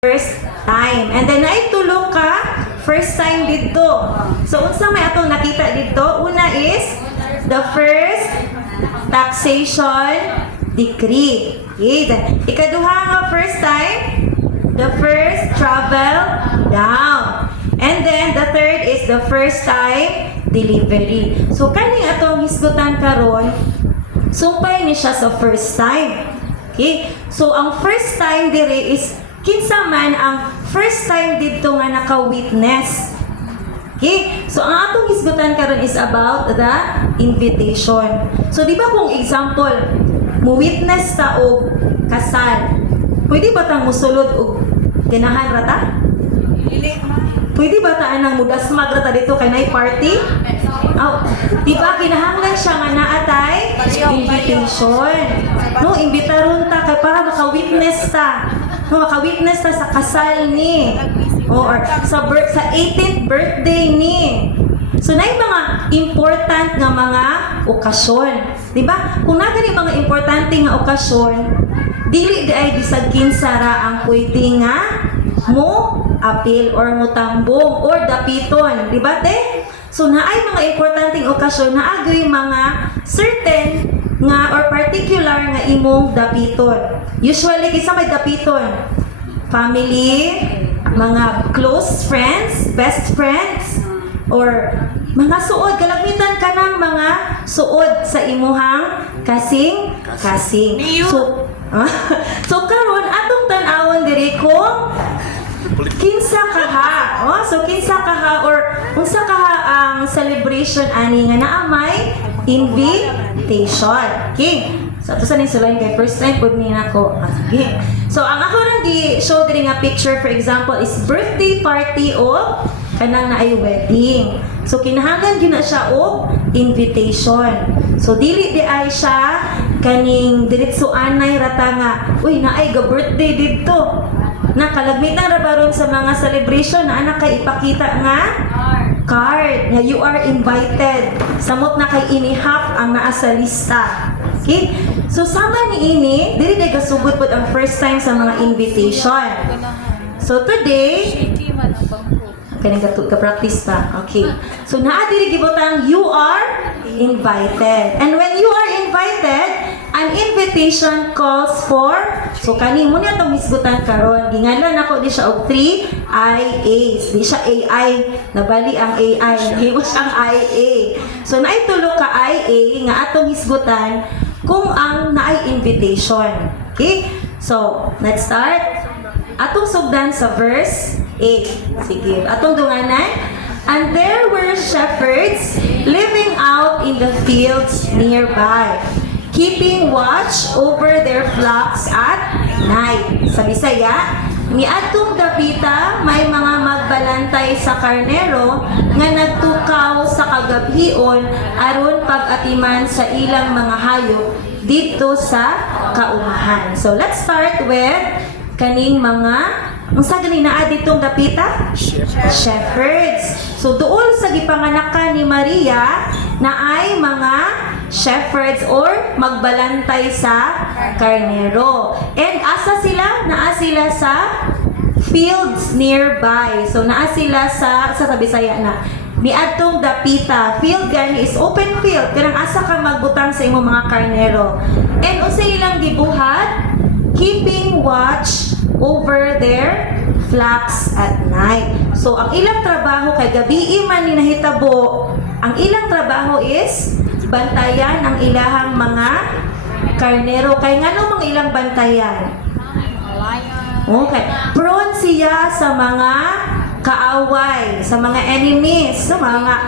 first time. And then ay tulog ka first time dito. So unsa may atong nakita dito? Una is the first taxation decree. Okay. Then, ikaduha nga first time, the first travel down. And then the third is the first time delivery. So kani atong hisgutan karon, sumpay ni siya sa first time. Okay? So ang first time dire is kinsa man ang first time dito nga naka-witness. Okay? So ang atong hisgutan karon is about the invitation. So di ba kung example, mo-witness ta og kasal, pwede ba tang musulod og ganahan rata? Pwede ba ta anang mudasmag rata dito kay nay party? Oh, di ba kinahanglan siya nga naatay invitation. No, imbitaron ta kay para maka-witness ta. No, maka-witness ta sa kasal ni. Or sa 18th birthday ni. So na mga important nga mga okasyon. Di ba? Kung na gani mga importante nga okasyon, dili di ay bisag kinsa ra ang pwede nga mo appeal or mo tambong or dapiton. Di ba te? So naay mga importanteng okasyon na agoy mga certain nga or particular nga imong dapiton. Usually kisa may dapiton, family, mga close friends, best friends, or mga suod, kalamitan ka ng mga suod sa imuhang kasing. So karon atong tan-awon diri kung kinsa kaha. So kinsa kaha or unsa kaha ang celebration ani nga naa may invitation. Okay. So ato sa ning sulay kay first time pud ni nako. Sige. So ang ako ra gi-show diri nga picture for example is birthday party o kanang naay wedding. So kinahanglan gyud na siya og invitation. So dili di ay siya kaning diretso anay rata nga uy naay ga birthday didto. Nakalagmitan ra baron sa mga celebration na anak kay ipakita nga card nga you are invited. Samot na kay inihap ang naa sa lista. Okay? So sama ni ini, dili day gasugod pod ang first time sa mga invitation. So today, kaning ka-practice pa. Okay. So naa diri gibutang you are invited. And when you are invited, an invitation calls for, so kani mo niya itong hisgutan karon. Gingalan ako di siya og 3 IAs. Di siya AI. Nabali ang AI. Himo siyang IA. So naay tulo ka IA nga atong hisgutan kung ang naay invitation. Okay? So, let's start. Atong sugdan sa verse 8. Sige. Atong dunganan. And there were shepherds living out in the fields nearby, keeping watch over their flocks at night. Sa Bisaya, miadtong dapita may mga magbalantay sa karnero nga nagtukaw sa kagabhion aron pag-atiman sa ilang mga hayop dito sa kaumahan. So let's start with kaning mga unsa gani naa ditong dapita? Shepherds. So doon sa gipanganakan ni Maria na ay mga shepherds or magbalantay sa karnero. And asa sila? Naa sila sa fields nearby. So naa sila sa Bisaya na niadtong dapita. Field gani is open field. Kanang asa ka magbutang sa imong mga karnero. And unsa ilang gibuhat? Keeping watch over their flocks at night. So ang ilang trabaho kay gabi man ni nahitabo, ang ilang trabaho is bantayan ang ilahang mga karnero. Kay ngano mga ilang bantayan? Okay. Prone siya sa mga kaaway, sa mga enemies, sa mga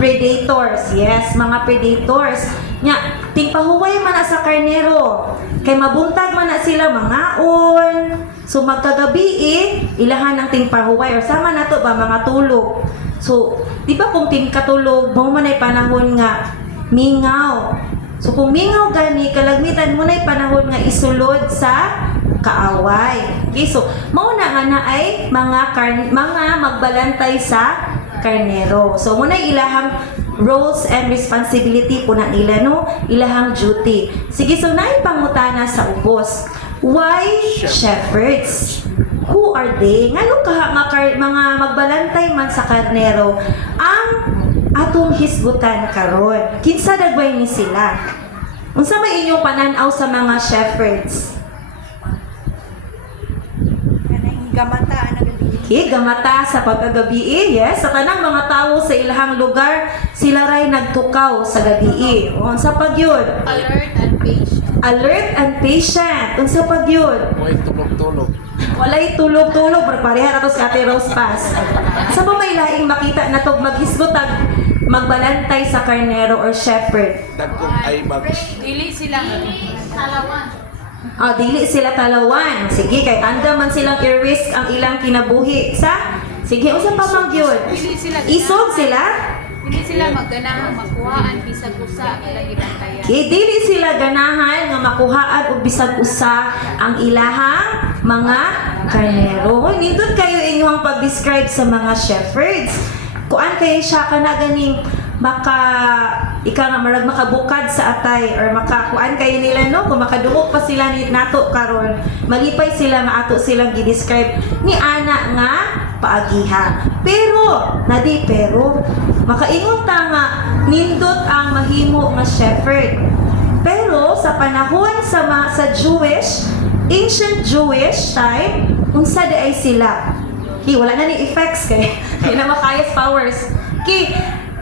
predators. Yes, mga predators. Nya, tingpahuway man na sa karnero. Kay mabuntag man na sila mangaon. So magkagabi ilahan ng tingpahuway or sama na to ba mga tulog. So, di ba kung tingkatulog, mo man ay panahon nga mingaw. So kung mingaw gani, kalagmitan mo na ay panahon nga isulod sa kaaway. Okay, so mauna nga na ay mga magbalantay sa karnero. So muna ilahang roles and responsibility po na nila, no? Ilahang duty. Sige, so naipangutana sa ubos. Why shepherds? Who are they? Ngano kaha mga magbalantay man sa karnero ang atong hisgutan karon? Kinsa dagway ni sila? Unsa may inyong pananaw sa mga shepherds? Gamata na gabi. Okay, gamata sa pagkagabi, yes. Sa tanang mga tao sa ilahang lugar, sila ray nagtukaw sa gabi. Unsa pag yun? Alert and patient. Alert and patient. Unsa pag yun? May tulog-tulog. Walay tulog-tulog, pareha na to sa Ate Rose Pass. Sa pa may laing makita na to maghisgotag magbalantay sa karnero or shepherd? Dagkong ay Dili sila talawan. Dili sila talawan. Sige, kay anda man silang i-risk ang ilang kinabuhi sa... Sige, usa pa mang yun? Dili sila Isog sila? Dili sila magganahang makuhaan bisag usa ilang ibantayan. Okay, dili sila ganahan nga makuhaan o bisag usa ang ilahang mga karnero. Nindot kayo inyong pag-describe sa mga shepherds. Kuan kayo siya ka na ganing marag makabukad sa atay or makakuan kayo nila no kung makadungog pa sila ni nato karon malipay sila nga ato silang gi-describe ni ana nga paagiha pero makaingon ta nga nindot ang mahimo nga shepherd pero sa panahon sa ancient Jewish time unsa ay sila wala na ni effects kay na makayas powers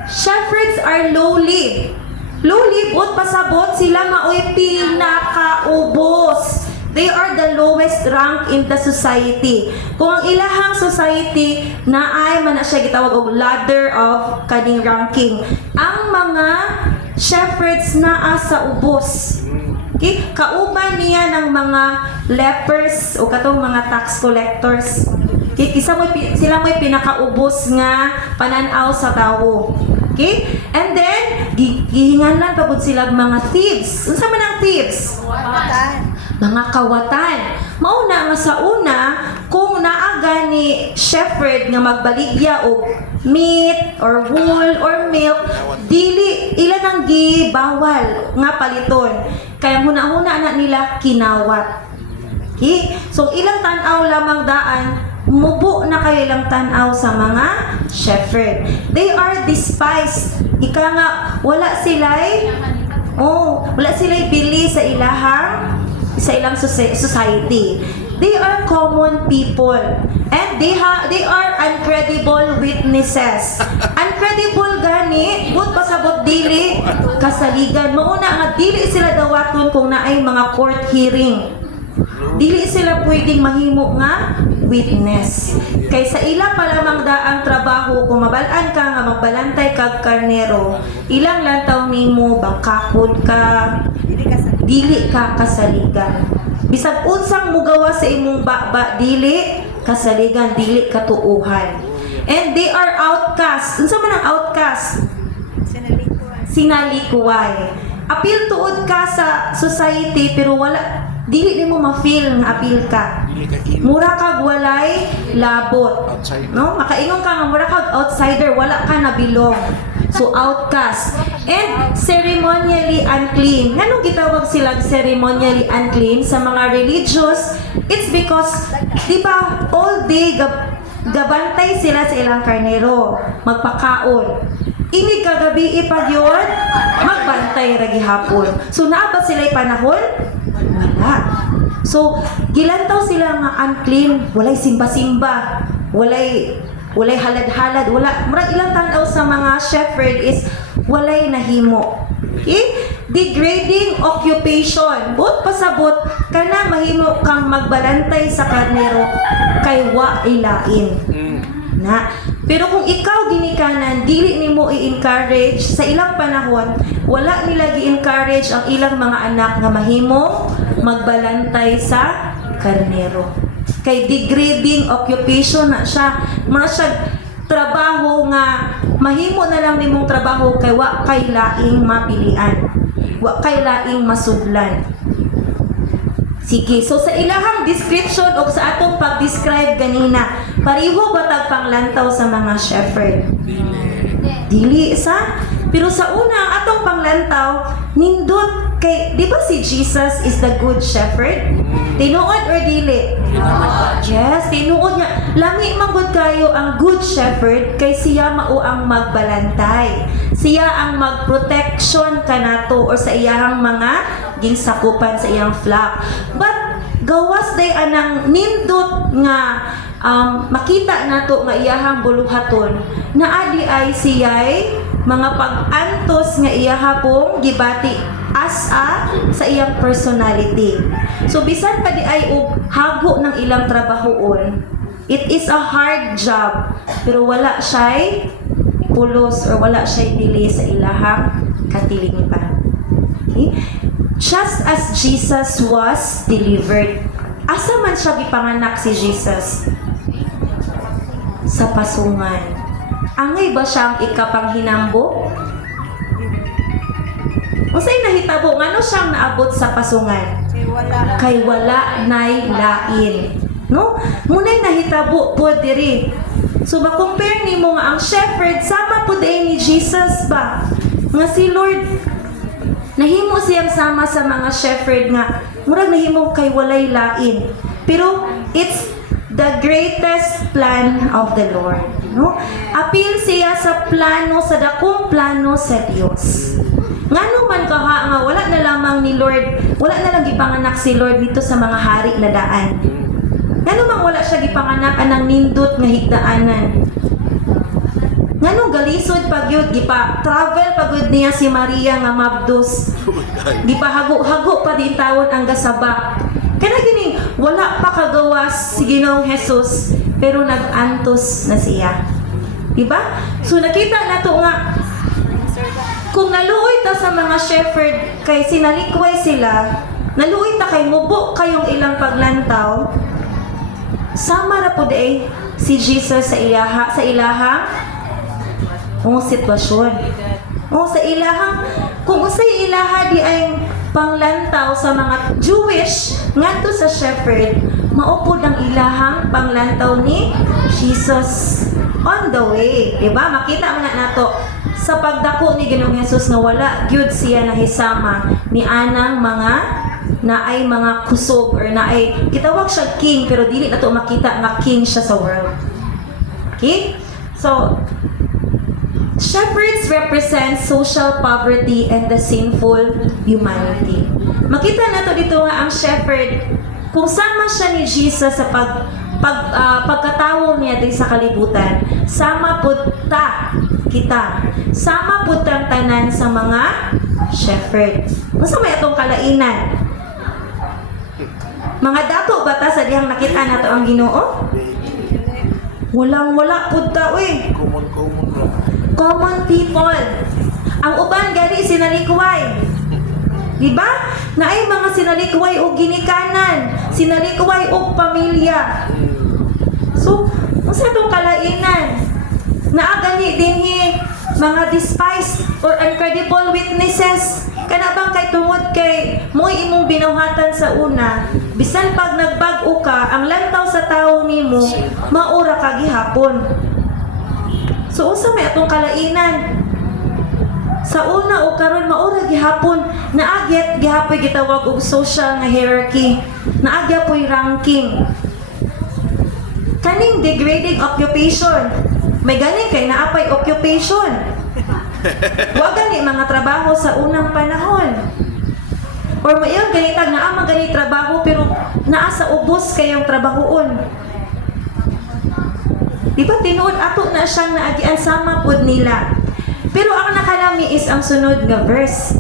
shepherds are lowly. Lowly, but pasabot sila maoy pinakaubos. They are the lowest rank in the society. Kung ang ilahang society na ay man na siya gitawag og ladder of kaning ranking. Ang mga shepherds naa sa ubos. Okay? Kauban niya ng mga lepers o katong mga tax collectors. Okay? Sila mo'y pinakaubos nga pananaw sa tawo. Okay? And then, gihinganlan pagod sila mga thieves. Unsa man ang thieves? Mga kawatan. Mauna nga sa una, kung naaga ni shepherd nga magbaligya og meat or wool or milk, dili ilan ang gibawal nga paliton. Kaya huna-huna na nila kinawat. Okay? So ilang tan-aw lamang daan mubo na kayo lang tanaw sa mga shepherd. They are despised. Ika nga, wala sila'y bili sa ilang society. They are common people. And they are incredible witnesses. Incredible gani, but pasabot dili kasaligan. Mauna nga, dili sila dawaton kung naay mga court hearing. Dili sila pwedeng mahimo nga witness. Kay sa ila pa lamang daang trabaho kung mabalaan ka nga magbalantay kag karnero, ilang lantaw nimo bangkakod ka, dili ka kasaligan. Bisag unsang mugawa sa imong baba, dili kasaligan, dili katuuhan. And they are outcast. Unsa man ang outcast? Sinalikuway. Apil tuod ka sa society pero wala dili nimo ma-feel nga apil ka. Mura kag walay labot. No? Makaingon ka nga mura kag outsider, wala ka nabilong. So outcast. And ceremonially unclean. Nganong gitawag silang ceremonially unclean sa mga religious? It's because di ba all day gabantay sila sa ilang karnero, magpakaon. Ini kagabi ipag yun, magbantay ra gihapon. So naabot sila'y panahon? Wala. So gilantaw sila nga unclean, walay simba-simba, walay halad-halad, wala. Murag ilang tanaw sa mga shepherd is walay nahimo. Okay? Degrading occupation. Bot pasabot kana mahimo kang magbalantay sa karnero kay wa ilain. Na. Pero kung ikaw ginikanan, dili nimo i-encourage sa ilang panahon, wala nila gi-encourage ang ilang mga anak nga mahimo magbalantay sa karnero. Kay degrading occupation na siya, mga siya trabaho nga mahimo na lang nimong trabaho kay wa kay laing mapilian. Wa kay laing masudlan. Sige, so sa ilahang description o sa atong pag-describe ganina, pariho ba tag panglantaw sa mga shepherd? Dili sa. Pero sa una, atong panglantaw, nindot kay, di ba si Jesus is the good shepherd? Tinuod or dili? Yes, tinuod niya. Lami magud kayo ang good shepherd kay siya mao ang magbalantay. Siya ang magprotection kanato or sa iyang mga ginsakupan sa iyang flock. But gawas day anang nindot nga makita nato nga iyahang buluhaton na adi ay siya'y mga pag-antos nga iyahapong gibati asa sa iyang personality. So bisan pa di ay og hago ng ilang trabahoon, it is a hard job pero wala siya'y pulos or wala siya'y dili sa ilahang katilingban. Okay? Just as Jesus was delivered. Asa man siya gipanganak si Jesus? Sa pasungan. Angay ba siyang ikapanghinambo? Unsay nahitabo ngano siyang naabot sa pasungan? Kay wala nay lain. No? Munay nahitabo po diri. So ba compare nimo nga ang shepherd sama po day ni Jesus ba? Nga si Lord nahimo siyang sama sa mga shepherd nga murag nahimo kay walay lain. Pero it's the greatest plan of the Lord. No? Appeal siya sa plano, sa dakong plano sa Dios. Ngano man kaha nga wala na lamang ni Lord, wala na lang gipanganak si Lord dito sa mga hari na daan. Ngano man wala siya gipanganak anang nindot nga higdaanan. Ngano galisod pagyud gipa travel pagud niya si Maria nga mabdos. Gipahago-hago pa din tawon ang gasaba. Kana gining wala pa kagawas si Ginoong Hesus pero nag-antos na siya. Diba? So nakita nato nga kung naluoy ta sa mga shepherd kay sinalikway sila, naluoy ta kay mubo kayong ilang paglantaw, sama ra pud ay si Jesus sa ilahang sitwasyon. Sa ilahang kung usay ilaha di ay panglantaw sa mga Jewish ngadto sa shepherd, maupod ang ilahang panglantaw ni Jesus on the way. Diba? Makita mo na nato sa pagdako ni Ginoong Hesus nga wala gyud siya nahisama ni anang mga naay mga kusog or naay gitawag siya king pero dili nato makita nga king siya sa world. Okay? So shepherds represent social poverty and the sinful humanity. Makita nato dito nga ang shepherd kung sama siya ni Jesus sa pagkatawo niya din sa kalibutan. Sama pud kita. Sama pud ang tanan sa mga shepherd. Unsa may atong kalainan? Mga dato ba ta sa dihang nakita nato ang Ginoo? Walang-wala pud ta oy. Common people. Ang uban gani sinalikway. Diba? Naay mga sinalikway og ginikanan, sinalikway og pamilya. So, unsa tong kalainan? Naa gani dinhi mga despised or incredible witnesses. Kana bang kay tungod kay mo'y imong binuhatan sa una, bisan pag nagbag-o ka, ang lantaw sa tawo nimo maura ka gihapon. So unsa may atong kalainan? Sa una o karon maura gihapon naagyat gihapoy gitawag og social nga hierarchy. Naagyapoy ranking. Kaning degrading occupation. May ganing kay naapay occupation. Wa gani mga trabaho sa unang panahon. Or mayon ganitag naa magani trabaho pero naa sa ubos kayong trabahoon. Diba tinuod ato na siyang naagian sama pod nila. Pero ang nakalami is ang sunod nga verse.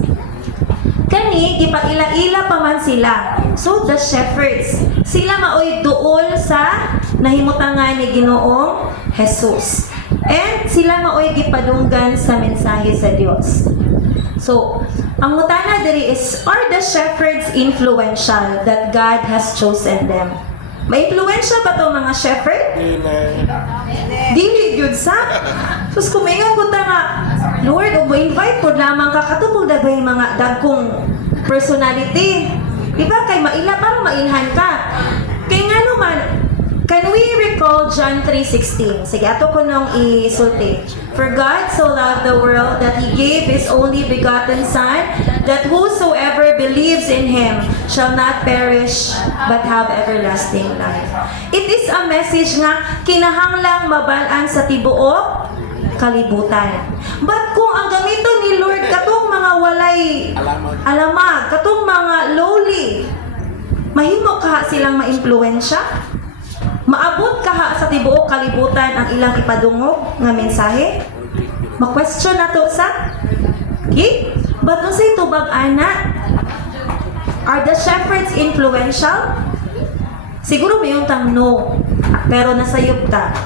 Kani gipaila-ila pa man sila. So the shepherds, sila maoy duol sa nahimutangan ni Ginoong Hesus. And sila maoy gipadunggan sa mensahe sa Dios. So, ang mutana diri is, are the shepherds influential that God has chosen them? May-influensya ba to mga shepherd? Dili gyud sa. Sus kumingan ko ta nga, Lord, o invite po lamang ka katupod ba yung mga dagkong personality. Diba? Kay maila, parang mailhan ka. Kay nga naman, kay can we recall John 3:16? Sige, ato ko nung isulti. For God so loved the world that He gave His only begotten Son, that whosoever believes in Him shall not perish but have everlasting life. It is a message nga kinahanglang mabalaan sa tibuok kalibutan. But kung ang gamito ni Lord katong mga walay alamag, katong mga lowly, mahimo kaha silang maimpluwensya? Maabot kaha sa tibuok kalibutan ang ilang ipadungog nga mensahe? Ma-question na to sa? Okay? But unsay tubag ana? Are the shepherds influential? Siguro may tang no. Pero nasayop ta.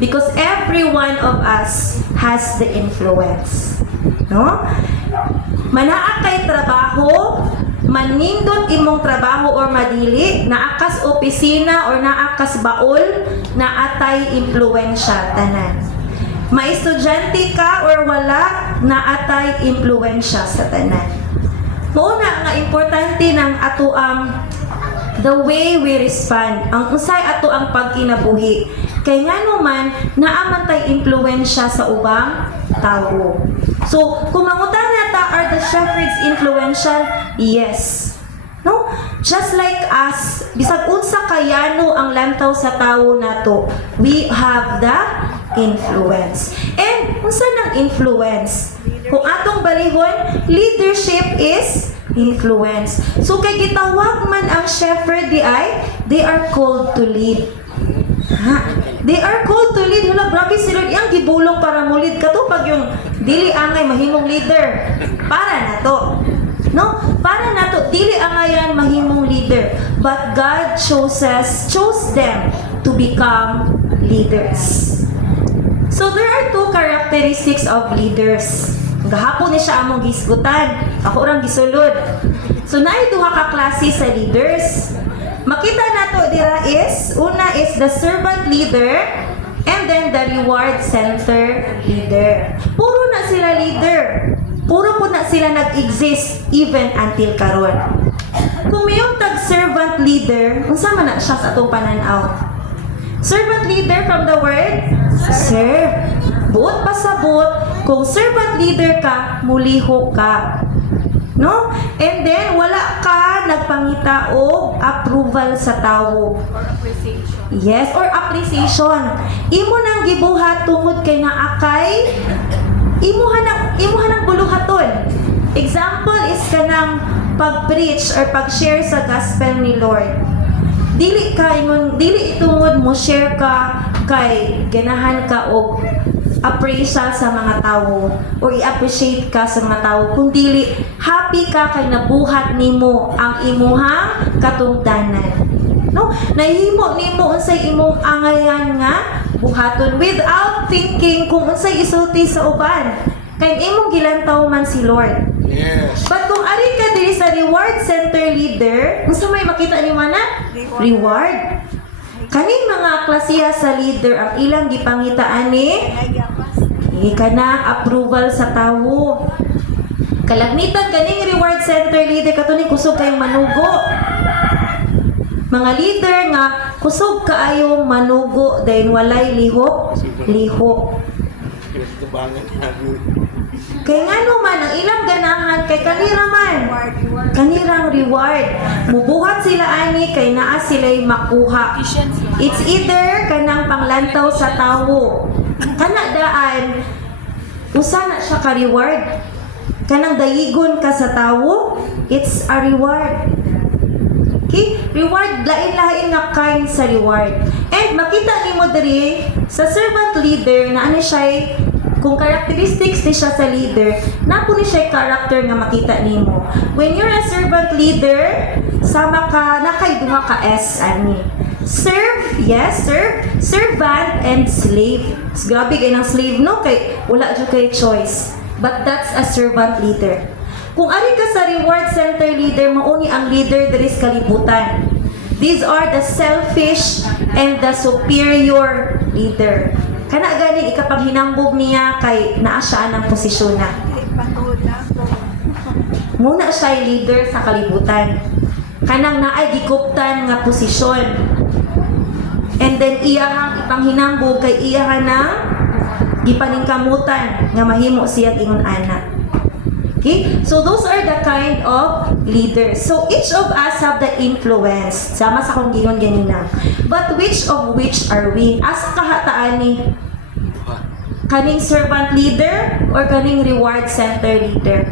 Because every one of us has the influence. No? Manaa kay trabaho, manindot imong trabaho or madili, naakas opisina or naakas baol, naatay impluwensya tanan. Maestudyante ka or wala, naatay impluwensya sa tanan. Mauna nga importante ng ato ang the way we respond, ang usay ato ang pagkinabuhi. Kay nga naman, naamantay impluwensya sa ubang tao. So, kung mangutan nata, are the shepherds influential? Yes. No? Just like us, bisag unsa kayano ang lantaw sa tao nato, we have the influence. And unsa nang influence? Kung atong balihon, leadership is influence. So kay gitawag man ang shepherd di ay, they are called to lead. Ha? They are called to lead. Hala, grabe si Lord. Iyang gibulong para mo lead ka to pag yung dili angay mahimong leader. Para na to. No? Para na to. Dili angayan mahimong leader. But God chose them to become leaders. So there are two characteristics of leaders. Gahapon ni siya among gisgutan. Ako orang gisulod. So naay duha ka klase sa leaders. Makita nato dira is, una is the servant leader and then the reward center leader. Puro na sila leader. Puro po na sila nag-exist even until karon. Kung mayong tag-servant leader, unsa man na siya sa atong pananaw? Servant leader from the word serve. Buot pasabot, kung servant leader ka, muliho ka. No? And then, wala ka nagpangita o approval sa tao. Or appreciation. Yes, or appreciation. Imo nang gibuhat tungod kay naakay, imuha ng buluhaton. Example is kanang pag-preach or pag-share sa gospel ni Lord. Dili tungod mo share ka kay ganahan ka og appraisal sa mga tao o i-appreciate ka sa mga tao, kung dili happy ka kay nabuhat nimo ang imuhang katungdanan. No? Nahimo nimo unsay imong angayan nga buhaton without thinking kung unsay isulti sa uban. Kay imong gilantaw man si Lord. Yes. But kung ari ka diri sa reward center leader, unsa may makita ni mana? Reward. Kaning mga klasiya sa leader ang ilang gipangitaan ni kanang approval sa tao. Kalagmitan kaning reward center leader katuning kusog kayong manugo. Mga leader nga kusog kaayong manugo dahil walay lihok. Kay nga naman ang ilang ganahan kay kanirang reward. Mubuhat sila ani kay naa sila'y makuha. It's either kanang panglantaw sa tao. Kana daan usa na siya ka reward. Kanang dayigon ka sa tao, it's a reward. Okay? Reward, lain-lain nga kind sa reward. And makita nimo diri sa servant leader na ano siya, kung characteristics ni siya sa leader, napo ni siya character nga makita nimo. When you're a servant leader, sama ka, nakay duha ka S ani. Serve, yes, serve, servant and slave. Grabe kay ng slave no, kay wala jud kay choice. But that's a servant leader. Kung ari ka sa reward center leader, mauni ang leader diri sa kalibutan. These are the selfish and the superior leader. Kana gani ikapaghinambog niya kay naa siya ng posisyon na. Muna siya leader sa kalibutan. Kanang naay gikuptan nga posisyon. And then iyahang ipanghinambog kay iyahan ng gipaningkamutan nga mahimo siya ingon ana. Okay? So those are the kind of leaders. So each of us have the influence. Sama sa kong gingon ganina. But which are we? Asa kahataan ni? Kaning servant leader or kaning reward center leader?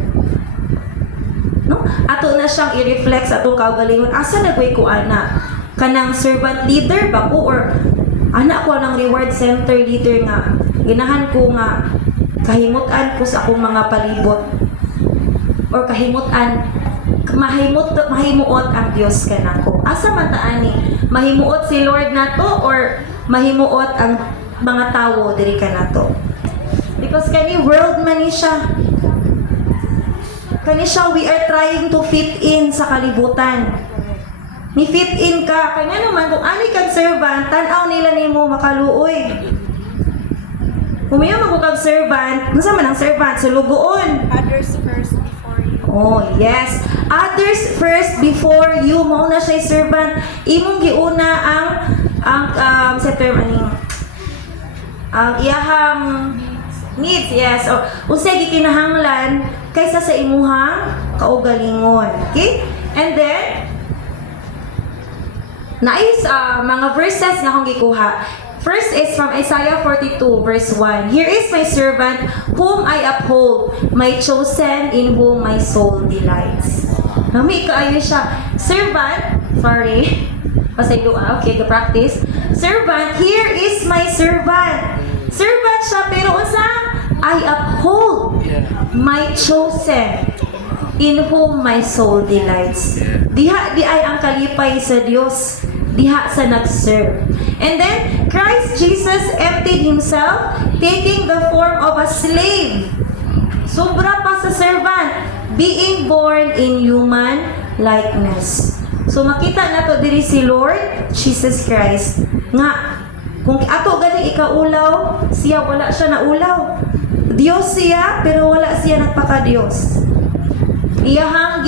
No? Ato na siyang i-reflect sa atong kaugalingon. Asa nagway ko ana? Kanang servant leader ba ko or anak ko ng reward center leader nga ginahan ko nga kahimutan ko sa akong mga palibot or kahimutan mahimuot ang Dios kanako. Asa man ta ani? Mahimuot si Lord nato or mahimuot ang mga tawo diri kanato? Because kani world man ni siya. Kani siya, we are trying to fit in sa kalibutan. Ni fit in ka, kanya naman kung ani kang servant, tanaw nila nimo makaluoy. Kumiyo mo kag servant, unsa man ang servant sulugoon. Others first before you. Oh, yes. Others first before you. Mao na siya servant. Imong giuna ang sa term aning ang iyahang needs, yes. O unsay gikinahanglan kaysa sa imuhang kaugalingon. Okay? And then nais mga verses nga akong gikuha. First is from Isaiah 42 verse 1. Here is my servant whom I uphold, my chosen in whom my soul delights. Nami kaayo siya. Servant, sorry. Pasayloa, okay, the practice. Servant, here is my servant. Servant siya, pero unsa? I uphold my chosen in whom my soul delights. Diha di ay ang kalipay sa Dios, diha sa nag-serve. And then Christ Jesus emptied himself, taking the form of a slave. Sobra pa sa servant, being born in human likeness. So makita nato diri si Lord Jesus Christ nga kung ato gani ikaulaw, siya wala siya naulaw. Dios siya, pero wala siya nagpaka-Dios. Iyahang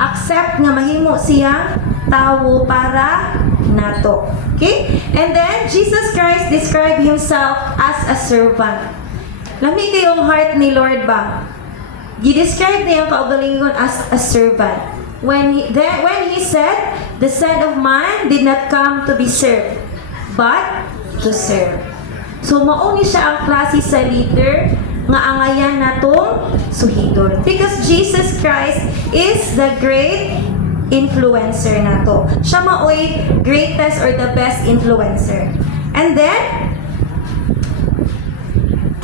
accept nga mahimo siya tawo para nato. Okay? And then, Jesus Christ described himself as a servant. Lami kayong heart ni Lord ba? Gi-describe niya ang kaugalingon as a servant. When he said, the Son of Man did not come to be served, but to serve. So mauni siya ang klase sa leader nga angayan natong suhidon. Because Jesus Christ is the great influencer nato. Siya maoy greatest or the best influencer. And then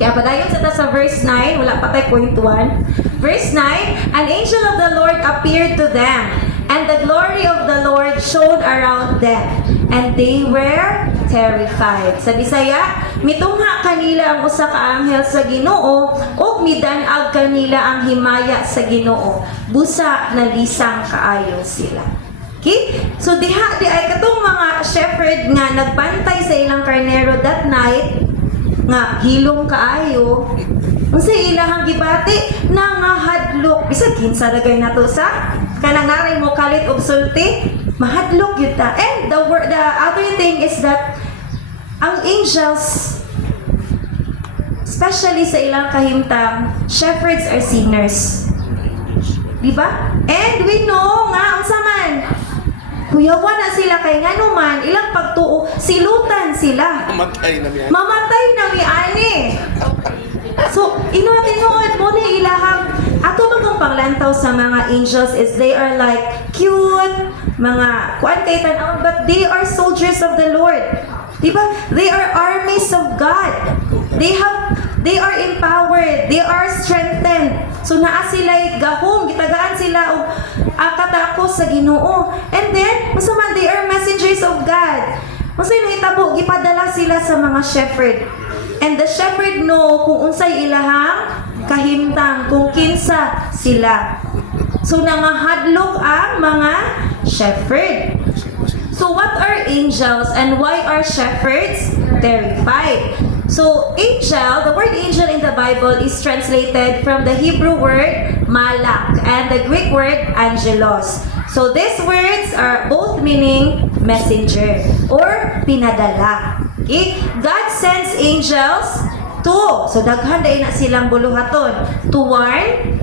kaya padayon sa verse 9, wala pa tayo point 1. Verse 9, an angel of the Lord appeared to them, and the glory of the Lord shone around them, and they were terrified. Sa Bisaya, mitungha kanila ang usa ka anghel sa Ginoo, ug midan-ag kanila ang himaya sa Ginoo. Busa na lisang kaayo sila. Okay? So diha di ay katong mga shepherd nga nagbantay sa ilang karnero that night, nga hilong kaayo, unsa ilahang gibati nangahadlok bisag kinsa dagay nato sa kanang naray mo kalit og sulti, mahadlok gyud ta. And the other thing is that ang angels, especially sa ilang kahimtang, shepherds are sinners. Diba? And we know nga unsa man kuyawan na sila kay nganuman ilang pagtuo silutan sila. Mamatay na mi ani. So, tinuod mo ni ilahang ato magong panglantaw sa mga angels is they are like cute, mga kuan kay tan-aw, but they are soldiers of the Lord. Diba? They are armies of God. They are empowered. They are strengthened. So naa sila gahom, gitagaan sila og katakos sa Ginoo. And then, masaman they are messengers of God. Masay nahitabo gipadala sila sa mga shepherd. And the shepherd know kung unsay ilahang kahimtang, kung kinsa sila. So nangahadlok ang mga shepherd. So what are angels and why are shepherds terrified? So angel, the word angel in the Bible is translated from the Hebrew word malak and the Greek word angelos. So these words are both meaning messenger or pinadala. Okay? God sends angels to, so daghan day na silang buluhaton, to warn.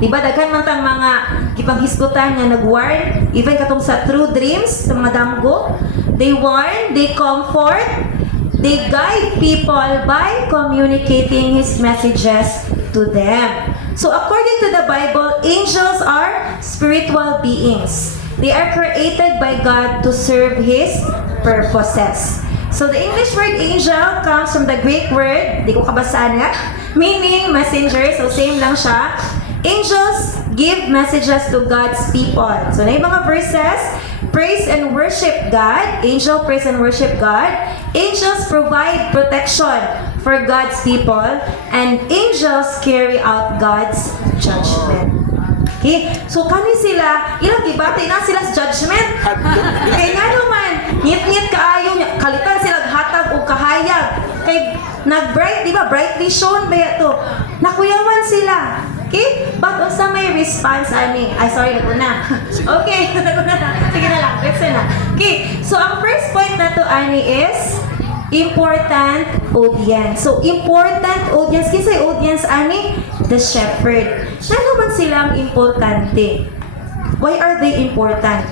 Diba, daghan man tang mga gipanghisgutan nga nag-warn, even katong sa true dreams, sa mga damgo. They warn, they comfort, they guide people by communicating His messages to them. So according to the Bible, angels are spiritual beings. They are created by God to serve His purposes. So the English word angel comes from the Greek word, di ko kabasaan nga, meaning messenger, so same lang siya. Angels give messages to God's people. So na yung mga verses, praise and worship God. Angel praise and worship God. Angels provide protection for God's people. And angels carry out God's judgment. Okay? So kani sila, ilang gibati na sila sa judgment. Kaya nga naman, ngit-ngit kaayo, kalitan sila hatag o kahayag. Kay nag-bright, di ba? Bright vision ba to? Nakuyawan sila. Okay? But unsa may response ani? Ay, sorry, naguna. Okay, naguna na. Sige na lang, let's na. Okay, so ang first point na to ani is important audience. So, important audience. Kinsay audience ani? The shepherd. Ano man silang importante? Why are they important?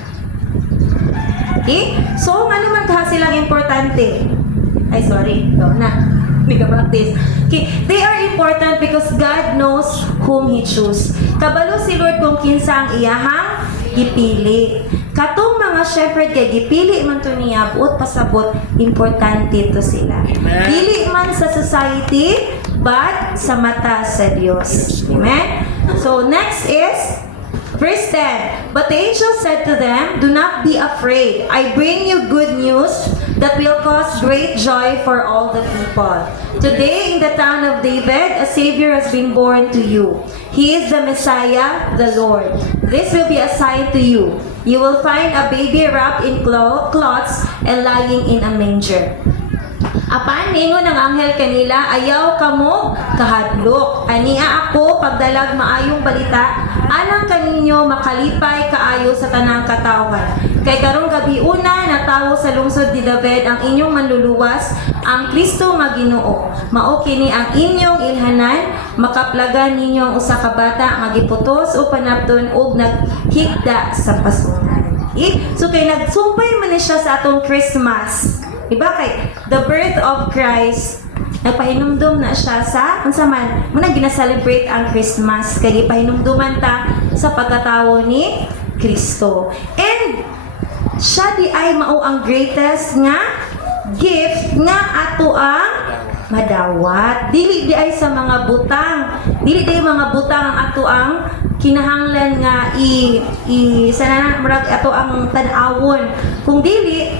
Okay? So, ano man kaha silang importante? Ay, sorry. Ito na. Mega practice. Okay, they are important because God knows whom He choose. Kabalo si Lord kung kinsa ang iyahang gipili. Katong mga shepherd kay gipili man to niya buot pasabot, importante to sila. Amen. Dili man sa society but sa mata sa Dios. Amen. So next is verse 10. But the angel said to them, "Do not be afraid. I bring you good news that will cause great joy for all the people. Today in the town of David, a Savior has been born to you. He is the Messiah, the Lord. This will be a sign to you. You will find a baby wrapped in cloths and lying in a manger." Apan ningon ng anghel kanila, "Ayaw kamo kahadlok. Ania ako pagdalag maayong balita alang kaninyo makalipay kaayo sa tanang katawhan. Kay karong gabi una natawo sa lungsod ni David ang inyong manluluwas, ang Kristo nga Ginoo. Mao kini ang inyong ilhanan, makaplagan ninyo ang usa ka bata nga giputos o panapton ug naghigda sa pasungan." Okay? So kay nagsumpay man ni siya sa atong Christmas. Diba kay the birth of Christ, nagpahinumdum na siya sa unsa man muna gina-celebrate ang Christmas kay gipahinumduman ta sa pagkatawo ni Kristo. And siya di ay mao ang greatest nga gift nga ato ang madawat. Dili di ay sa mga butang. Dili di mga butang ang ato ang kinahanglan nga sana murag ato ang tan-awon. Kung dili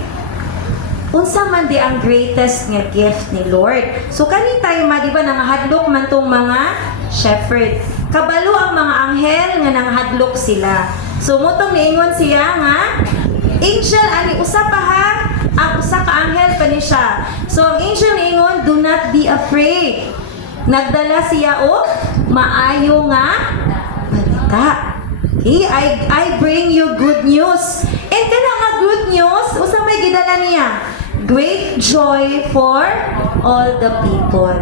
unsa man di ang greatest nga gift ni Lord. So kani tayo di ba nangahadlok man tong mga shepherd. Kabalo ang mga anghel nga nangahadlok sila. So mutong niingon siya nga angel ani usa pa ha, ang usa ka anghel pa ni siya. So ang angel niingon, "Do not be afraid." Nagdala siya o maayo nga balita. Okay, I bring you good news. And kana nga good news, usa may gidala niya? Great joy for all the people.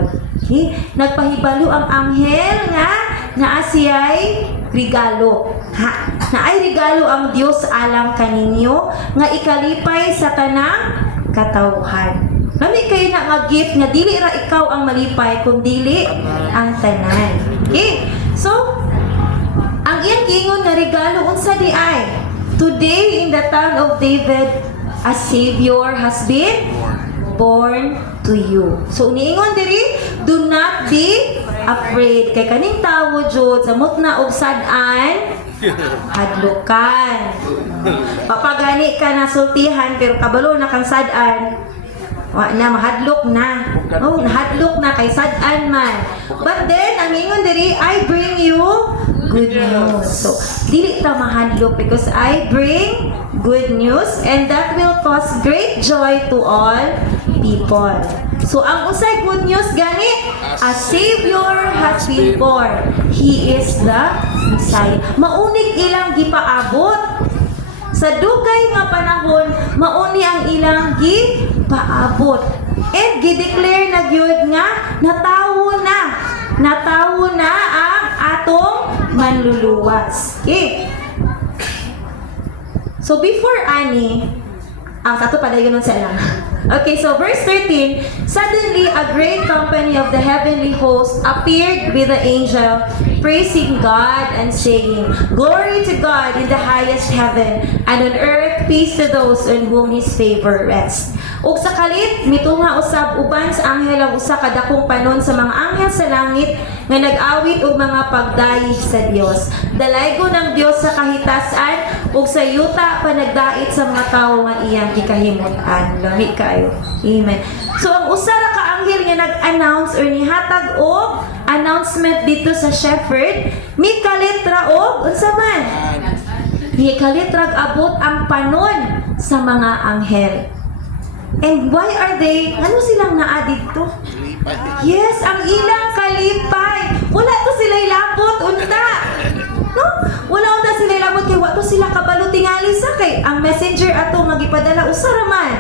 Okay? Nagpahibalo ang anghel nga naa siya'y regalo. Ha? Naay regalo ang Dios alang kaninyo nga ikalipay sa tanang katawhan. Lami kayo na nga gift nga dili ra ikaw ang malipay kung dili ang tanan. Okay? So, ang iyang gingon nga regalo unsa di ay? Today in the town of David, a Savior has been born to you. So niingon diri, do not be afraid. Kay kaning tawo jud samot na og sad-an hadlukan. Papagani ka na sultihan pero kabalo na kang sad-an. Wa na mahadlok na. Oh, nahadlok na kay sad-an man. But then ang ingon diri, I bring you good news. So, dili ta mahadlok because I bring good news and that will cause great joy to all people. So, ang usay good news gani, a Savior has been born. He is the Messiah. Maunig ilang gipaabot sa dugay nga panahon mauni ang ilang gipaabot. And gi-declare na gyud nga natawo na ang atong manluluwas. Okay. So before ani, sa ato padayon nun sa lang. Okay, so verse 13, suddenly a great company of the heavenly host appeared with the angel, praising God and saying, "Glory to God in the highest heaven, and on earth peace to those on whom His favor rests." Ug sa kalit, mitunga usab uban sa anghel ang usa ka dakong panon sa mga anghel sa langit nga nag-awit og mga pagdayig sa Dios. Dalaygo ng Dios sa kahitasan ug sa yuta panagdait sa mga tawo nga iyang gikahimutan. Lami kayo. Amen. So ang usa ra ka anghel nga nag-announce or nihatag og announcement dito sa shepherd, mikalit ra og unsa man? Mikalit rag abot ang panon sa mga anghel. And why are they, ano silang naa dito? Yes, ang ilang kalipay. Wala to sila ilapot, unta. No? Wala unta sila ilapot kay wato sila kabalo tingali sa kay ang messenger ato magipadala usara man.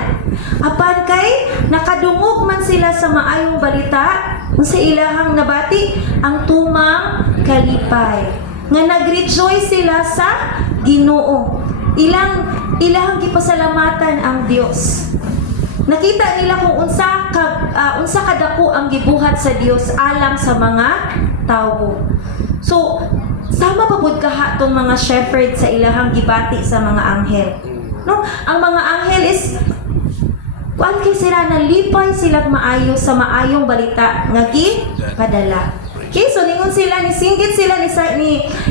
Apan kay nakadungog man sila sa maayong balita sa ilahang nabati ang tumang kalipay. Nga nag-rejoice sila sa Ginoo. Ilang gipasalamatan ang Dios. Nakita nila kung unsa kadako ang gibuhat sa Dios alang sa mga tawo. So, sama pa pud kaha tong mga shepherd sa ilahang gibati sa mga anghel. No, ang mga anghel is kuan kay sila nalipay sila maayo sa maayong balita nga gipadala. Okay, so ningon sila, nisinggit sila,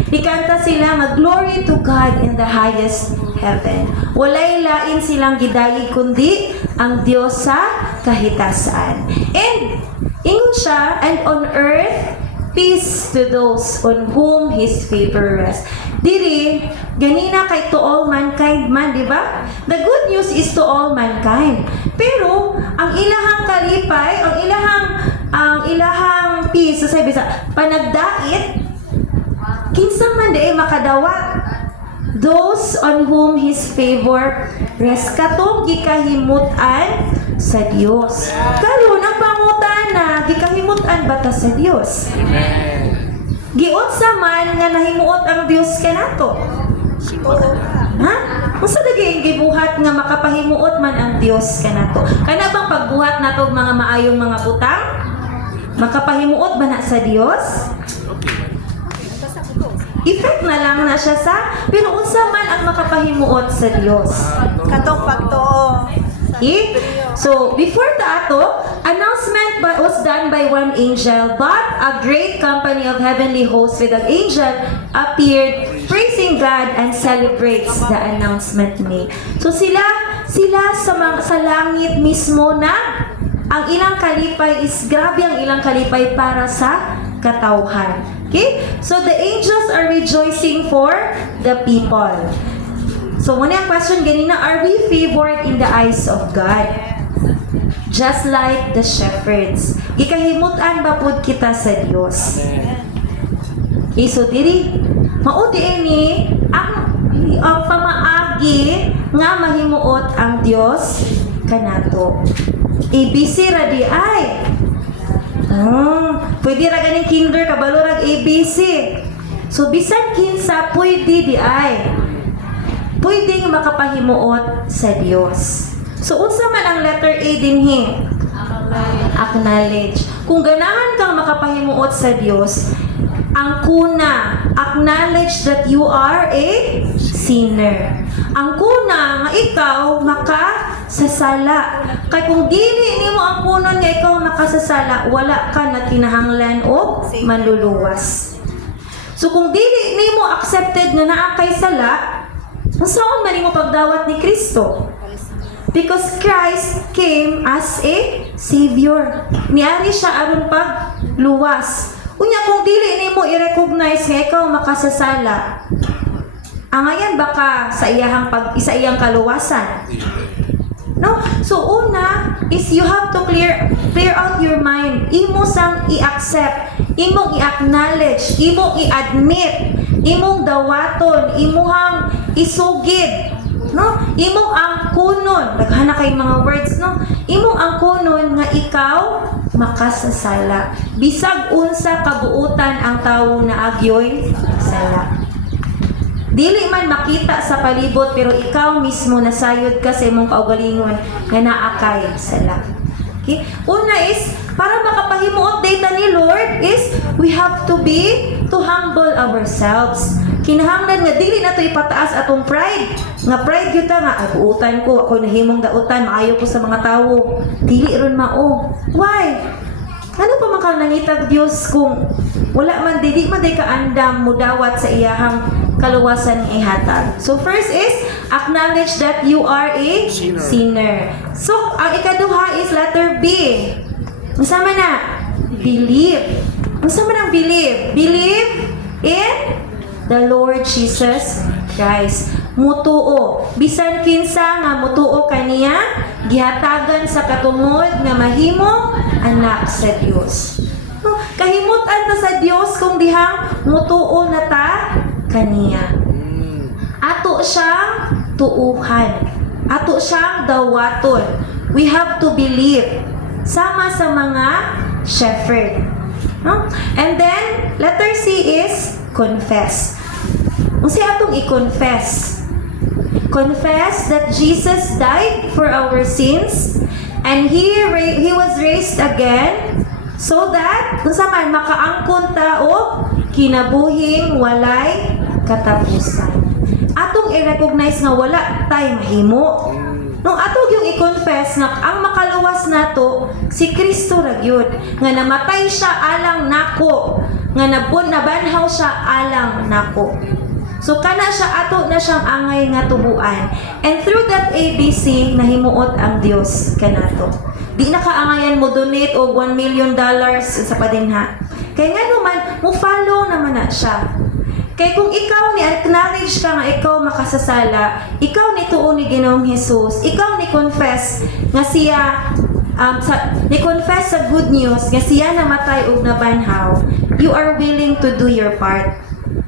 nikanta sila nga glory to God in the highest heaven. Walay lain silang gidayig kundi ang Dios sa kahitasan. And ingon siya, and on earth peace to those on whom His favor rests. Diri, ganina kay to all mankind man, di ba? The good news is to all mankind. Pero ang ilahang kalipay, ang ilahang peace, so sabi sa panagdait, kinsa man di makadawat those on whom His favor rests. Katong gikahimutan sa Dios. Karon ang pangutana, gikahimutan ba ta sa Dios? Giunsa man nga nahimuot ang Dios kanato? Ha? Unsa daging gibuhat nga makapahimuot man ang Dios kanato? Kana bang pagbuhat nato mga maayong mga butang? Makapahimuot ba na sa Dios? Effect na lang na siya sa, pero unsa man ang makapahimuot sa Dios? Katong pagtuo. Okay? So, before ato, announcement was done by one angel, but a great company of heavenly hosts with an angel appeared, praising God and celebrates the announcement made. So, sila sa langit mismo na ang ilang kalipay is grabe ang ilang kalipay para sa katawhan. Okay? So, the angels are rejoicing for the people. So, muna ang question ganina, are we favored in the eyes of God? Just like the shepherds. Gikahimutan ba pud kita sa Dios? Okay, so diri, maudi ini ang pamaagi nga mahimuot ang Dios kanato. ABC ra di ay. Pwede ra ganing kinder kabalo rag ABC. So bisan kinsa pwede di ay. Pwede nga makapahimuot sa Dios. So unsa man ang letter A dinhi? Acknowledge. Kung ganahan kang makapahimuot sa Dios, ang kuna, acknowledge that you are a sinner. Ang kuna nga ikaw makasasala. Kay kung dili nimo ang kunon nga ikaw makasasala, wala ka na kinahanglan o manluluwas. So kung dili nimo accepted nga naa kay sala, saan man nimo pagdawat ni Kristo? Because Christ came as a Savior. Niari siya aron pagluwas. Unya kung dili nimo i-recognize nga ikaw makasasala, angayan baka sa iyang kaluwasan. No? So una is you have to clear out your mind. Imo sang i-accept, imong i-acknowledge, imong i-admit, imong dawaton, imuhang isugid no? Imong angkunon, daghana kay mga words, no? Imong angkunon nga ikaw makasasala. Bisag unsa kabuutan ang tawo na agyoy sala. Dili man makita sa palibot pero ikaw mismo nasayod ka sa imong kaugalingon nga naa kay sala. Okay? Una is para makapahimuot data ni Lord is we have to humble ourselves. Kinahanglan nga dili nato ipataas atong pride. Nga pride gyud ta nga abuutan ko, ako nahimong dautan, maayo ko sa mga tawo. Dili ron mao. Why? Ano pa man kang nangitag Dios kung wala man dili man day kaandam mudawat sa iyahang kaluwasan ng ihatag. So first is acknowledge that you are a sinner. So ang ikaduha is letter B. Unsa man na? Believe. Unsa man ang believe? Believe in the Lord Jesus Christ. Mutuo. Bisan kinsa nga mutuo kaniya, gihatagan sa katungod nga mahimong anak sa Dios. No, kahimutan ta sa Dios kung dihang mutuo na ta kaniya. Ato siyang tuuhan. Ato siyang dawaton. We have to believe. Sama sa mga shepherd. No? And then, letter C is confess. Unsa atong i-confess? Confess that Jesus died for our sins and He was raised again so that kung sa man makaangkon ta og kinabuhing walay katapusan. Atong i-recognize nga wala tay mahimo. Nung atog yung i-confess nga ang makaluwas nato si Kristo ra gyud nga namatay siya alang nako, nga nabanhaw siya alang nako. So kana siya ato na siyang angay nga tubuan. And through that ABC nahimuot ang Dios kanato. Di na kaangayan mo donate og $1 million sa padinha. Kay nga naman mo follow naman na siya. Kay kung ikaw ni acknowledge ka nga ikaw makasasala, ikaw ni tuon ni Ginoong Hesus, ikaw ni confess nga siya ni confess sa good news nga siya namatay og nabanhaw, you are willing to do your part.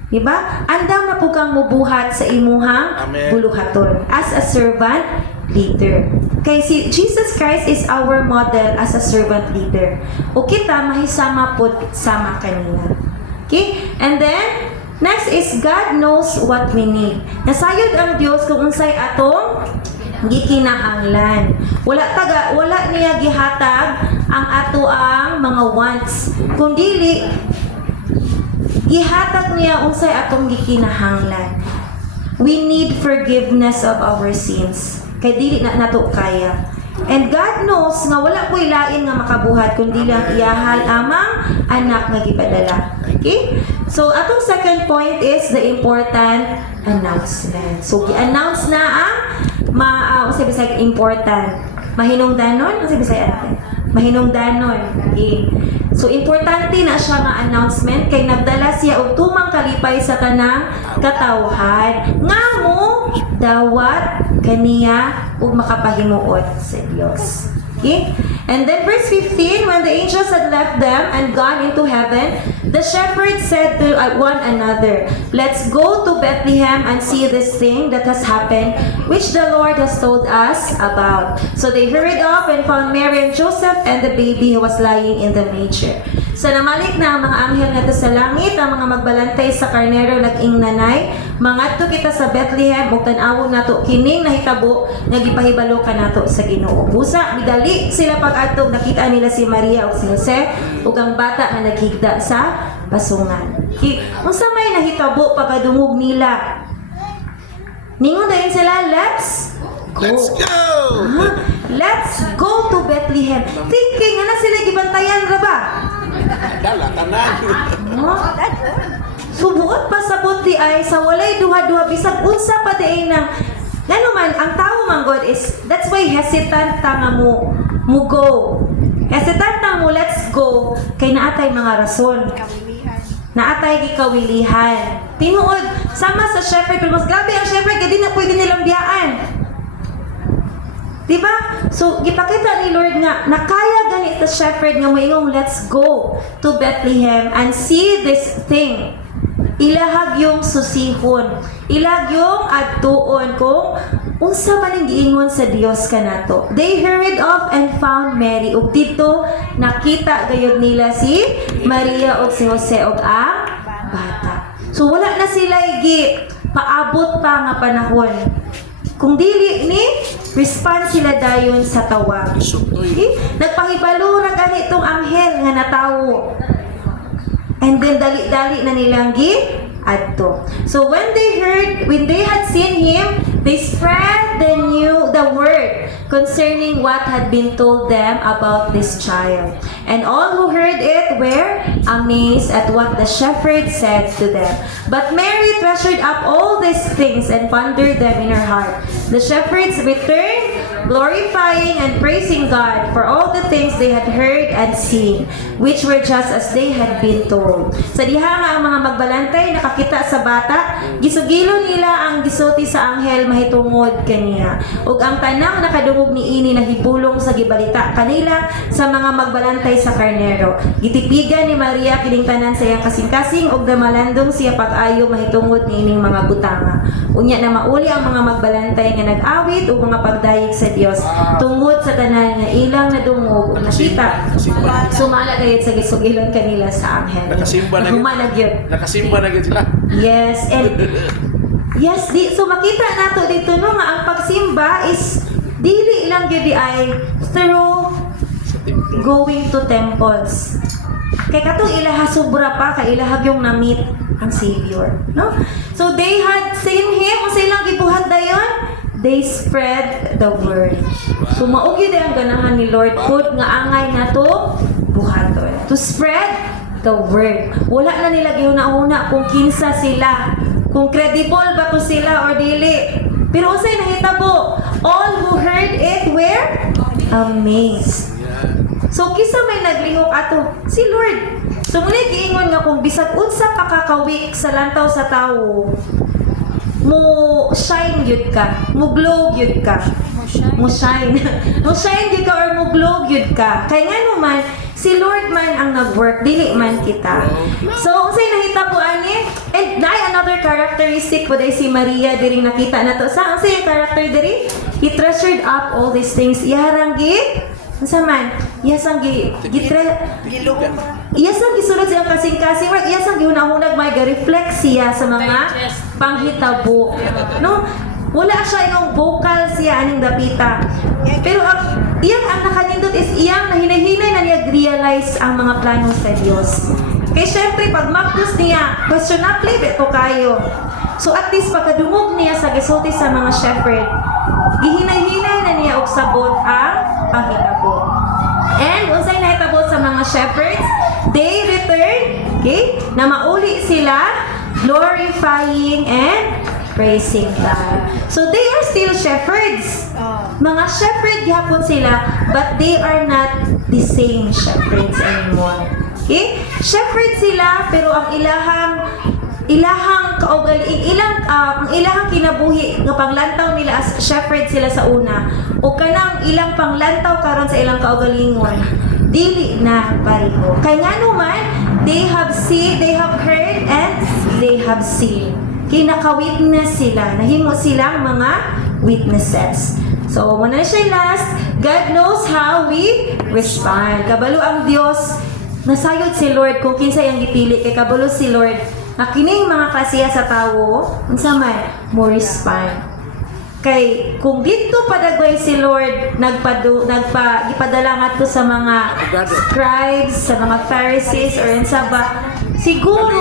Diba? Andam na po kang mubuhat sa imuhang buluhaton as a servant leader. Kay si Jesus Christ is our model as a servant leader. O kita mahisama po sama kanina. Okay? And then, next is God knows what we need. Nasayod ang Dios kung unsay atong gikinahanglan. Wala niya gihatag ang ato ang mga wants. Kung dili gihatag niya unsay atong gikinahanglan. We need forgiveness of our sins. Kay dili na nato kaya. And God knows nga wala ko'y lain nga makabuhat kundi lang iyahal amang anak nga gipadala. Okay? So atong second point is the important announcement. So gi-announce na ang usay bisay important. Mahinungdanon, usay bisay natin. Mahinungdanon. Okay. So importante na siya nga announcement kay nagdala siya og tumang kalipay sa tanang katawhan. Nga mo dawat kaniya ug makapahimuot sa Dios. Okay? And then verse 15, when the angels had left them and gone into heaven, the shepherds said to one another, "Let's go to Bethlehem and see this thing that has happened, which the Lord has told us about." So they hurried off and found Mary and Joseph and the baby who was lying in the manger. Sa namalik na ang mga anghel nga sa langit, ang mga magbalantay sa karnero nag-ingnanay, mangadto kita sa Bethlehem ug tan-awon nato kining nahitabo nga gipahibalo kanato sa Ginoo. Busa midali sila pag-adtog nakita nila si Maria ug si Jose ug ang bata nga naghigda sa basungan. Unsa may nahitabo pagkadungog nila? Ningon dayon sila, let's go. Let's go to Bethlehem. Thinking ana sila gibantayan ra ba? Dala tanan. Subuot pa sa buti ay sa walay duha-duha bisag unsa pa diay nang ngano man ang tao man God is that's why hesitant ta nga mo go. Hesitant ta mo let's go kay naatay mga rason. Naatay gikawilihan. Tinuod sama sa shepherd pero mas grabe ang shepherd kay di na pwede nilang biyaan. Diba? So, gipakita ni Lord nga, nakaya ganit the shepherd nga moingong let's go to Bethlehem and see this thing. Ilahag yung susihon. Ilahag yung adtuon kung unsa man ang giingon sa Dios kanato. They hurried off and found Mary. Ug dito nakita gayud nila si Maria ug si Jose ug ang bata. So wala na sila paabot pa nga panahon. Kung dili ni respond sila dayon sa tawag. Okay? Nagpahibalo ra ganitong anghel nga natawo. And then dali-dali na nilang adto. So when they had seen him, they spread the word concerning what had been told them about this child. And all who heard it were amazed at what the shepherds said to them. But Mary treasured up all these things and pondered them in her heart. The shepherds returned, glorifying and praising God for all the things they had heard and seen, which were just as they had been told. Sa diha nga ang mga magbalantay nakakita sa bata, gisugilo nila ang gisulti sa anghel mahitungod kaniya. Ug ang tanang nakadungog niini nahibulong sa gibalita kanila sa mga magbalantay sa karnero. Gitipigan ni Maria kining tanan sa iyang kasing-kasing ug damalandong siya pag-ayo mahitungod niining mga butanga. Unya na mauli ang mga magbalantay nga nag-awit ug mga pagdayeg sa Dios tungod sa tanan nga ilang nadungog ug nakita. Sumala gayud sa gisugilon kanila sa anghel. Nakasimba na Nakasimba na sila. Yes, and yes, so makita nato dito no nga ang pagsimba is dili lang gyud ay through going to temples. Kay katong ilaha sobra pa kay ilaha yung na-meet ang Savior, no? So they had seen him, o silang gibuhat dayon, they spread the word. So mao gyud ang ganahan ni Lord pud nga angay nato buhaton. To spread the word. Wala na nila gihuna-una kung kinsa sila, kung credible ba to sila or dili. Pero usay nahitabo, all who heard it were amazed. So kisa may naglihok ato si Lord. So muna giingon nga kung bisag unsa pa kakawik sa lantaw sa tawo, mo shine gyud ka, mo glow gyud ka. Mo shine. Mo shine gyud ka or mo glow gyud ka. Kay ngano man si Lord man ang nag-work, dili man kita. So, unsay nahitabo ani? And naay another characteristic po day si Maria diring nakita nato. Sa unsay yung character diri? He treasured up all these things. Iharang unsa man? Iyasang iyasang gisulod siya kasing-kasing, iyasang gihunahunag may ga-reflect siya sa mga panghitabo. No? Wala siya yung vocal siya aning dapita. Pero iyang ang nakanindot is iyang nahinay-hinay na niya realize ang mga plano sa Dios. Kaya syempre pag makdos niya, questionably beto kayo. So at least pagkadungog niya sa gisulti sa mga shepherd, gihinay-hinay na niya og sabot ang panghitabo. And unsay nahitabo sa mga shepherds, they returned, okay? Na mauli sila glorifying and praising God. So they are still shepherds. Mga shepherd gihapon sila, but they are not the same shepherds anymore. Okay? Shepherd sila, pero ang ilahang kaugali, ang ilahang kinabuhi nga panglantaw nila as shepherd sila sa una, o kanang ilang panglantaw karon sa ilang kaugalingon, dili na pareho. Kay ngano man, they have heard, and they have seen. Kinaka-witness sila, nahimo silang mga witnesses. So, muna siya last, God knows how we respond. Kabalo ang Diyos, nasayod si Lord kung kinsa yung gipili, kay kabalo si Lord, na kining mga klasiya sa tawo, unsa man, mo respond. Kay kung dito padagway si Lord ipadala ngadto sa mga scribes, sa mga Pharisees or unsa ba, siguro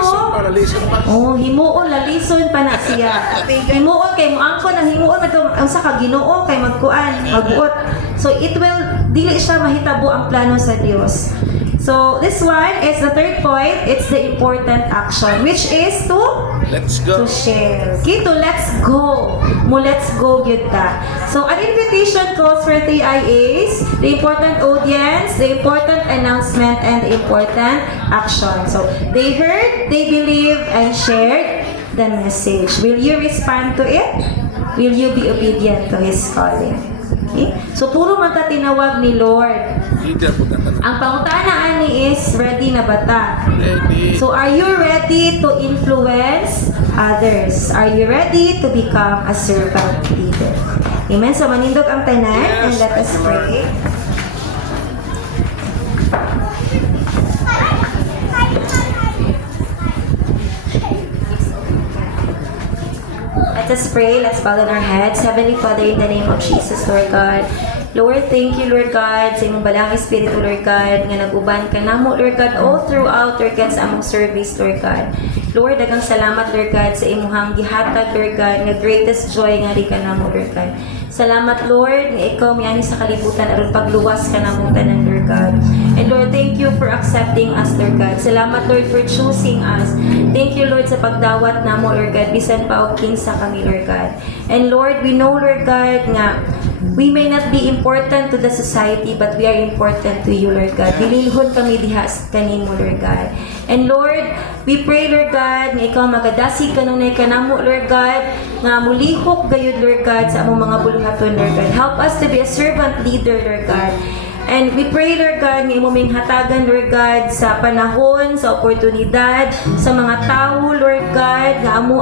himuon lalison pa na siya. Himuon kay moangkon ang himuon madto unsa ka Ginoo kay magbuot. So it will dili siya mahitabo ang plano sa Dios. So this one is the third point. It's the important action, which is to Let's go. to share. Okay, to let's go. Let's go gyud ta. So an invitation calls for 3 IAs: the important audience, the important announcement, and the important action. So they heard, they believed, and shared the message. Will you respond to it? Will you be obedient to His calling? Okay? So puro man ta tinawag ni Lord. Leader po na Ang pangutana ani is ready na ba ta? Ready. So are you ready to influence others? Are you ready to become a servant leader? Amen. So manindog ang tanan and let us pray. Let us pray. Let's bow down our heads. Heavenly Father, in the name of Jesus, Lord God. Lord, thank you, Lord God, sa imong balang Espiritu, Lord God, nga nag-uban ka namo, Lord God, all throughout, Lord God, sa among service, Lord God. Lord, dagang salamat, Lord God, sa imong gihatag, Lord God, nga greatest joy nga ri ka namo, Lord God. Salamat, Lord, nga ikaw miyani sa kalibutan aron pagluwas ka namo tanan, Lord God. And Lord, thank you for accepting us, Lord God. Salamat, Lord, for choosing us. Thank you, Lord, sa pagdawat namo, Lord God, bisan pa og kinsa kami, Lord God. And Lord, we know, Lord God, nga we may not be important to the society, but we are important to you, Lord God. Dililhon kami diha kanimo, Lord God. And Lord, we pray, Lord God, nga ikaw magadasig kanunay kanamo, Lord God, nga mulihok gayud, Lord God, sa among mga buluhaton, Lord God. Help us to be a servant leader, Lord God. And we pray, Lord God, nga imong hatagan, Lord God, sa panahon, sa oportunidad, sa mga tao, Lord God, nga amo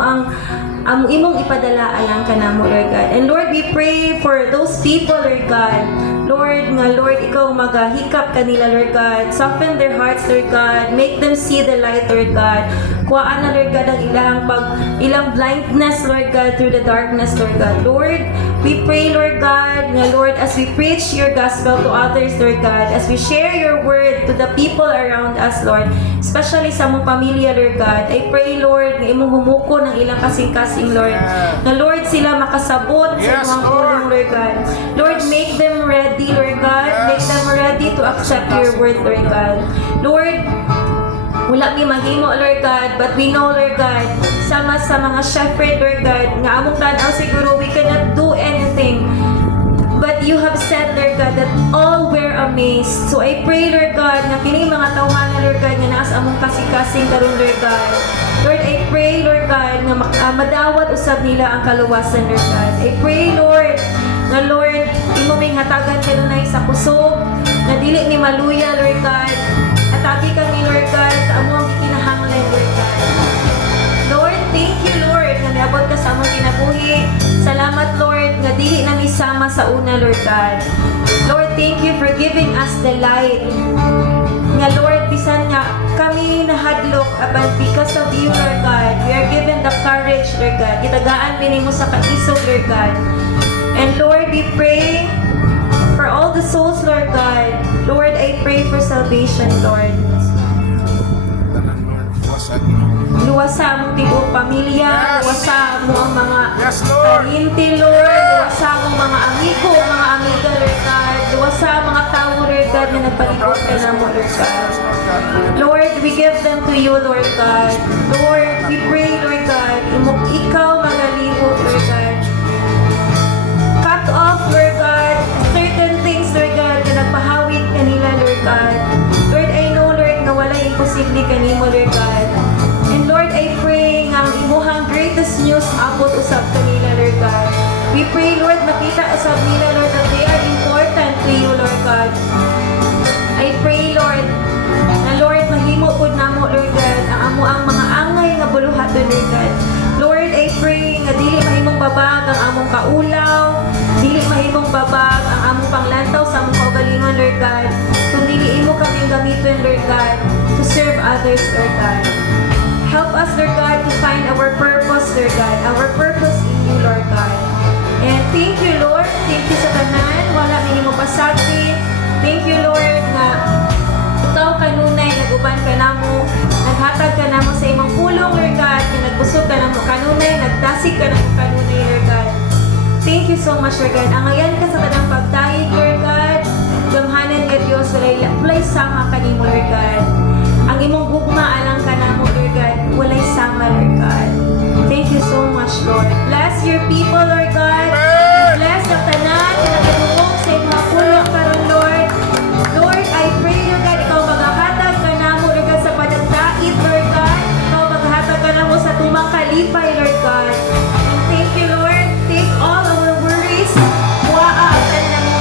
ang imong ipadala alang kanamo, Lord God. And Lord, we pray for those people, Lord God. Lord, nga Lord, ikaw magahikap kanila, Lord God. Soften their hearts, Lord God. Make them see the light, Lord God. Kuhaan na, Lord God, ang ilang blindness, Lord God, through the darkness, Lord God. Lord, we pray, Lord God, nga Lord, as we preach your gospel to others, Lord God, as we share your word to the people around us, Lord, especially sa mong pamilya, Lord God, I pray, Lord, nga imong humuko ng ilang kasing-kasing, Lord, na Lord, sila makasabot sa Yes, imong Lord. ulong, Lord God. Lord, make them ready, Lord God. Make them ready to accept your word, Lord God. Lord, wala mi mahimo, Lord God, but we know, Lord God, sama sa mga shepherd, Lord God, nga among tanaw siguro we cannot do anything. But you have said, Lord God, that all were amazed. So I pray, Lord God, na kini mga tawhana, Lord God, nga naas among kasing-kasing karon, Lord God. Lord, I pray, Lord God, na madawat usab nila ang kaluwasan, Lord God. I pray, Lord, na Lord, imo may hatagan kanunay sa kusog, na dili ni maluya, Lord God. Atagi kami, Lord God, sa among kinahanglan, Lord God. Lord, thank you, Lord, na niabot ka sa among kinabuhi. Salamat, Lord, na dili na misama sa una, Lord God. Lord, thank you for giving us the light. Nga, Lord, bisan nga kami nahadlok, but because of you, Lord God, we are given the courage, Lord God. Itagaan mo sa kaisog, Lord God. And Lord, we pray for all the souls, Lord God. Lord, I pray for salvation, Lord. Tanan, Lord. Wasan. Luwasa ang tibok pamilya, Yes. luwasa mo ang mga Yes, Lord. pariente, Lord, luwasa mo mga amigo, mga amiga, Lord God, luwasa ang mga tao, Lord God, na nagpalibot ka na mo, Lord God. Lord, we give them to you, Lord God. Lord, we pray, Lord God, ikaw magalihok, Lord God. Cut off, Lord God, certain things, Lord God, na nagpahawid kanila, Lord God. Lord, I know, Lord, na wala imposible kanimo, Lord God. And Lord, I pray nga ang imuhang greatest news abot usab kanila, Lord God. We pray, Lord, makita usab nila, Lord, that they are important to you, Lord God. I pray, Lord, na Lord, mahimo pud namo, Lord God, ang amo ang mga angay nga buluhaton, Lord God. Lord, I pray nga dili mahimong babag ang among kaulaw, dili mahimong babag ang among panglantaw sa among kaugalingon, Lord God. Kundi imo kaming gamiton, Lord God, to serve others, Lord God. Help us, Lord God, to find our purpose, Lord God, our purpose in you, Lord God. And thank you, Lord. Thank you sa tanan. Wala minimo pasagdi. Thank you, Lord, nga ikaw kanunay, naguban ka namo, naghatag ka namo sa imong pulong, Lord God, nga nagbusog ka namo kanunay, nagdasig ka namo kanunay, Lord God. Thank you so much, Lord God. Angayan ka sa tanang pagdahig, Lord God. Gamhanan ka, Diyos, walay sama kanimo, Lord God. Ang imong gugma alang ka namo, Lord God, walay sama, Lord God. Thank you so much, Lord. Bless your people, Lord God. Bless ang tanan, na nagdumong sa imong pulong karon, Lord. Lord, I pray, Lord God, ikaw maghahatag ka namo, Lord God, sa padagdait, Lord God. Ikaw maghahatag ka namo sa tumang kalipay, Lord God. And thank you, Lord. Take all our worries. Muaa ang tanan ng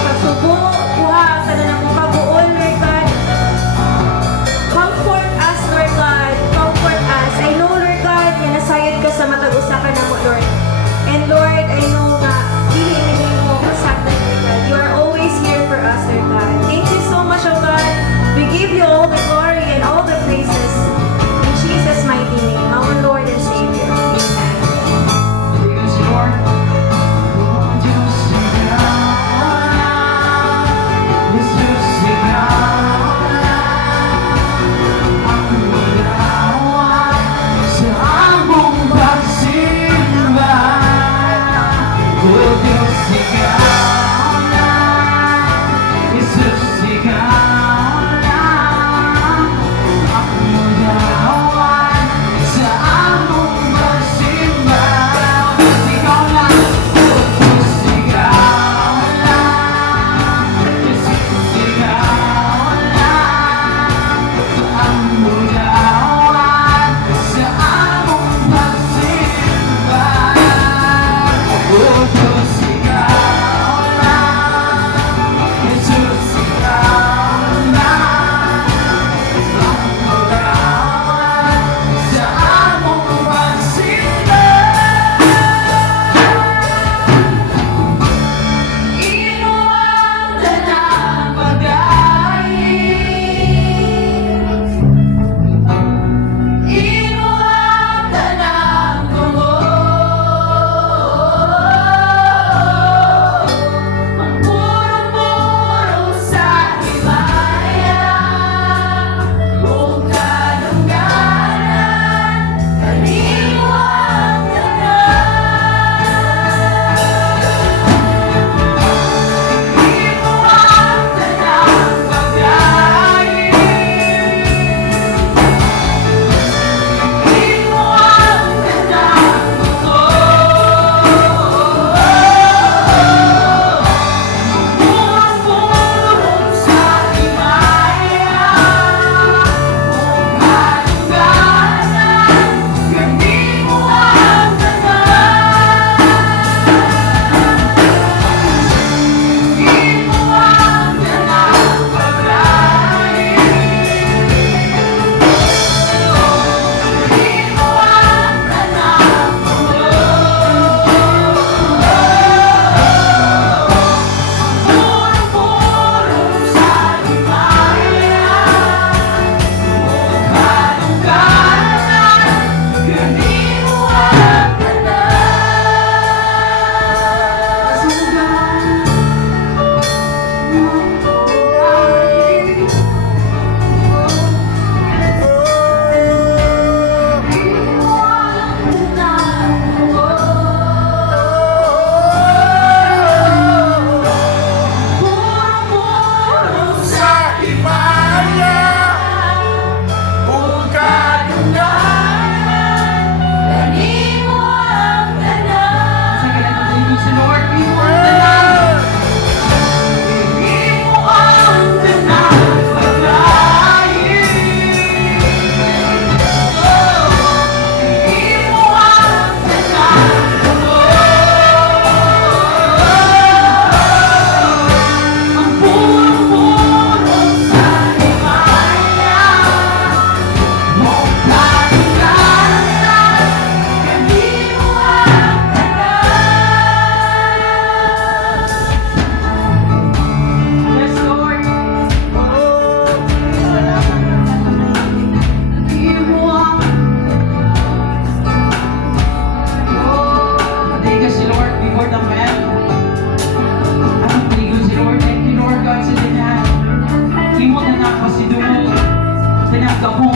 kamo.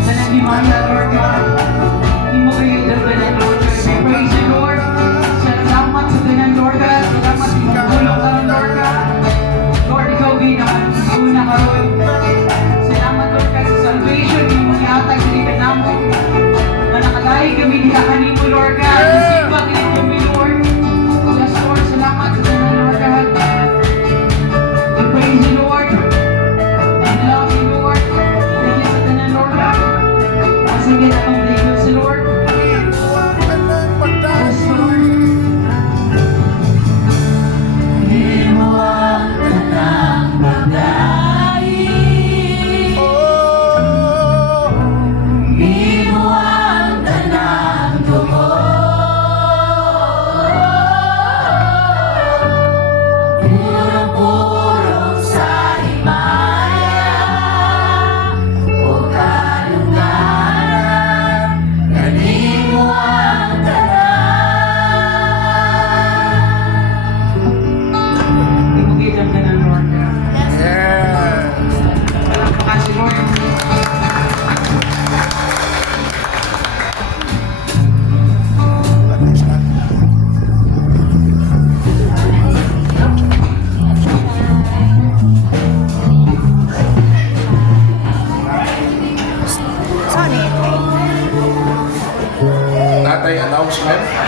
Sa nagimaya, Lord God. Hindi mo kayo dabalan, Lord God. We praise you, Lord. Salamat sa tanan, Lord God. Salamat sa mga tulong ka, Lord God. Lord, ikaw ginahan. Una ka, Lord. Salamat, Lord God, sa salvation. Yung mga atag sa likan namo. Manakalahi kami nilahanin mo, Lord God. Sigbag nito kami, Lord. Yes, Lord. Salamat sa tanan, Lord God. We praise you, Lord. We love you, Lord. Thank you sa tanan, Lord God. Sige na kong ligo si Lord. Yes, Lord. Imo ang tanang bagay. Imo ang tanang dugo. Purong-purong sa himaya o kalungaran, kanimo ang tanan. Imugitan ka ng Lord. Yes. Makasih, Lord. Sorry. Tatay announcement.